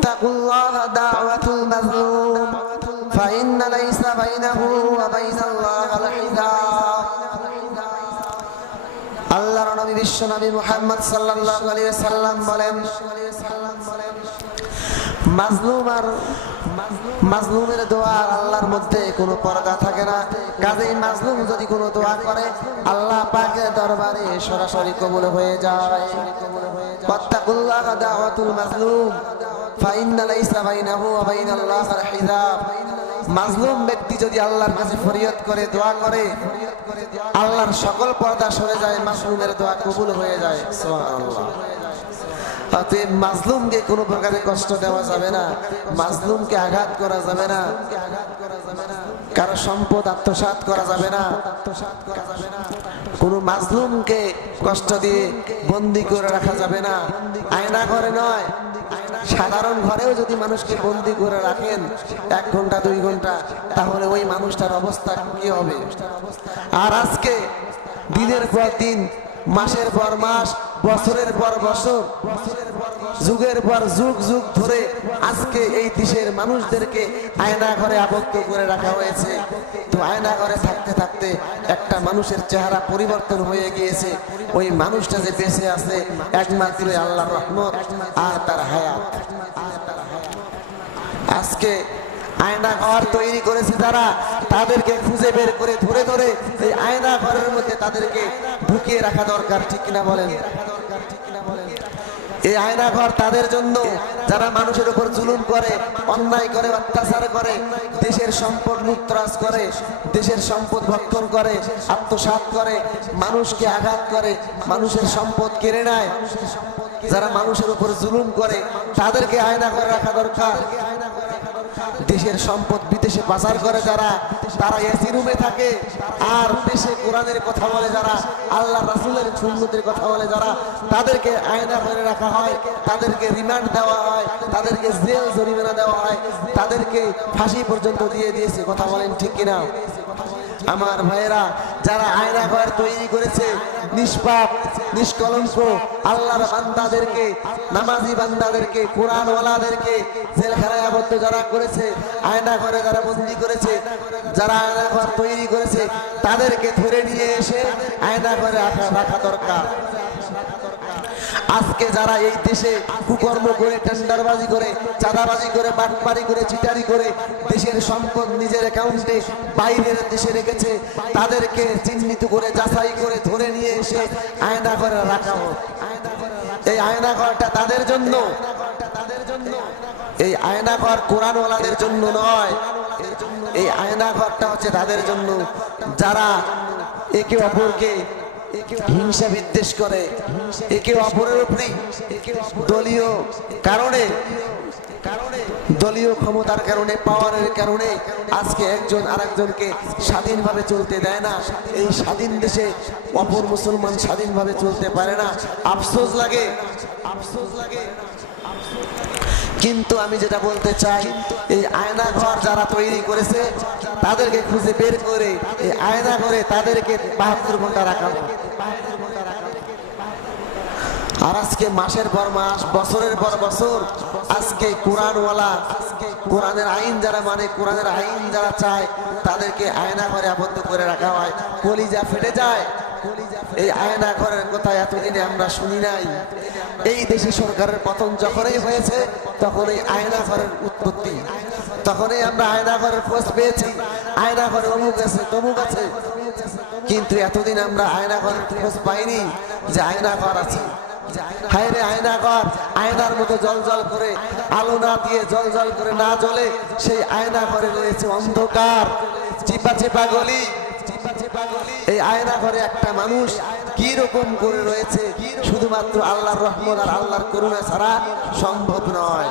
واتقوا الله دعوة المظلوم فإن ليس بينه وبين الله الحجاب আল্লাহর নবী বিশ্ব নবী মুহাম্মদ সাল্লাল্লাহু আলাইহি সাল্লাম বলেন মাজলুম আর মাজলুমের দোয়া আর আল্লাহর মধ্যে কোনো পর্দা থাকে না কাজেই মাজলুম যদি কোনো দোয়া করে আল্লাহ পাকের দরবারে সরাসরি কবুল হয়ে যায় ওয়াত্তাকুল্লাহ দাওয়াতুল মাজলুম মাজলুম ব্যক্তি যদি আল্লাহর কাছে ফরিয়াদ করে, দোয়া করে, আল্লাহর সকল পর্দা সরে যায়, মাজলুমের দোয়া কবুল হয়ে যায়। সুবহানাল্লাহ। মাজলুমকে কোনো প্রকারে কষ্ট দেওয়া যাবে না। মাজলুমকে আঘাত করা যাবে না। কারও সম্পদ আত্মসাৎ করা যাবে না। কোনো মাজলুমকে কষ্ট দিয়ে বন্দি করে রাখা যাবে না। আয়না করে নয়। সাধারণ ঘরেও যদি মানুষকে বন্দি করে রাখেন, এক ঘণ্টা, দুই ঘণ্টা, তাহলে ওই মানুষটার অবস্থা কি হবে? আর আজকে দিনের পর দিন, মাসের পর মাস, বছরের পর বছর যুগের পর যুগ যুগ ধরে আজকে এই দেশের মানুষদেরকে আয়না ঘরে আবদ্ধ করে রাখা হয়েছে। তো আয়না ঘরে থাকতে থাকতে একটা মানুষের চেহারা পরিবর্তন হয়ে গিয়েছে। ওই মানুষটা যে বেঁচে আছে, একমাত্র আল্লাহর রহমত আর তার হায়াত। আজকে আয়না ঘর তৈরি করেছে তারা তাদেরকে খুঁজে বের করে ধরে ধরে এই আয়না ঘরের মধ্যে তাদেরকে ঢুকিয়ে রাখা দরকার, ঠিক কিনা বলেন? এই আয়না ঘর তাদের জন্য। যারা মানুষের উপর জুলুম করে, অন্যায় করে, অত্যাচার করে, দেশের সম্পদ লুটতরাজ করে, দেশের সম্পদ ভক্ষণ করে আত্মসাত করে, মানুষকে আঘাত করে, মানুষের সম্পদ কেড়ে নেয়। যারা মানুষের উপর জুলুম করে, তাদেরকে আয়না করে রাখা দরকার। দেশের সম্পদ বিদেশে পাচার করে যারা, তারা এসি রুমে থাকে। আর দেশে কোরআনের কথা বলে যারা, আল্লাহ রাসুলের সুন্নতের কথা বলে যারা, তাদেরকে আয়না করে রাখা হয়, তাদেরকে রিমান্ড দেওয়া হয়, তাদেরকে জেল, জরিমানা দেওয়া হয়, তাদেরকে ফাঁসি পর্যন্ত দিয়ে দিয়েছে। কথা বলেন ঠিক কিনা? আমার ভাইয়েরা যারা আয়না ঘর তৈরি করেছে, নিষ্পাপ, নিষ্কলঙ্ক, আল্লাহর বান্দাদেরকে, নামাজি বান্দাদেরকে, কোরআনওয়ালাদেরকে, জেলখানায় আবদ্ধ যারা করেছে, আয়না ঘরে যারা বন্দি করেছে, যারা আয়না ঘর তৈরি করেছে, তাদেরকে ধরে নিয়ে এসে আয়না ঘরে রাখা রাখা দরকার। আজকে যারা এই দেশে কুকর্ম করে, টেন্ডারবাজি করে, চাঁদাবাজি করে, বাটপারি করে, চিটারি করে, দেশের সম্পদ নিজের অ্যাকাউন্টে বাইরের দেশে রেখেছে, তাদেরকে চিহ্নিত করে, যাচাই করে, ধরে নিয়ে এসে আয়না করে রাখা হোক। এই আয়না ঘরটা তাদের জন্য। এই আয়না ঘর কোরআনওয়ালাদের জন্য নয়। এই আয়না ঘরটা হচ্ছে তাদের জন্য। যারা একে অপরকে হিংসা বিদ্বেষ করে। একে অপরের উপরে দলীয় কারণে দলীয় ক্ষমতার কারণে পাওয়ারের কারণে আজকে একজন আরেকজনকে স্বাধীনভাবে চলতে দেয় না। এই স্বাধীন দেশে অপর মুসলমান স্বাধীনভাবে চলতে পারে না। আফসোস লাগে। আফসোস লাগে। কিন্তু আমি যেটা বলতে চাই, এই আয়না ঘর যারা তৈরি করেছে, তাদেরকে খুঁজে বের করে এই আয়না ঘরে তাদেরকে বাহাত্তর ঘণ্টা রাখা। আর আজকে মাসের পর মাস, বছরের পর বছর, আজকে কোরআনওয়ালা, কোরআনের আইন যারা মানে কোরআনের আইন যারা চায়, তাদেরকে আয়না ঘরে আবদ্ধ করে রাখা হয় কলিজা ফেটে যায় এই আয়না ঘরের কথা এতদিনে আমরা শুনি নাই। এই দেশি সরকারের পতন যখনই হয়েছে তখন এই আয়না ঘরের উৎপত্তি। তখনই আমরা আয়না ঘরের খোঁজ পেয়েছি। আয়না ঘরে অমুক আছে, তমুক আছে। কিন্তু এতদিন আমরা আয়না ঘরের খোঁজ পাইনি যে আয়না ঘর আছে। আয়না আয়নার মতো জল জল করে, আলো না দিয়ে জল জল করে না জ্বলে, সেই আয়না ঘরে রয়েছে অন্ধকার, চিপা চিপা গলি। এই আয়না ঘরে একটা মানুষ কি রকম করে রয়েছে? শুধুমাত্র আল্লাহর রহমত আর আল্লাহর করুণা ছাড়া সম্ভব নয়।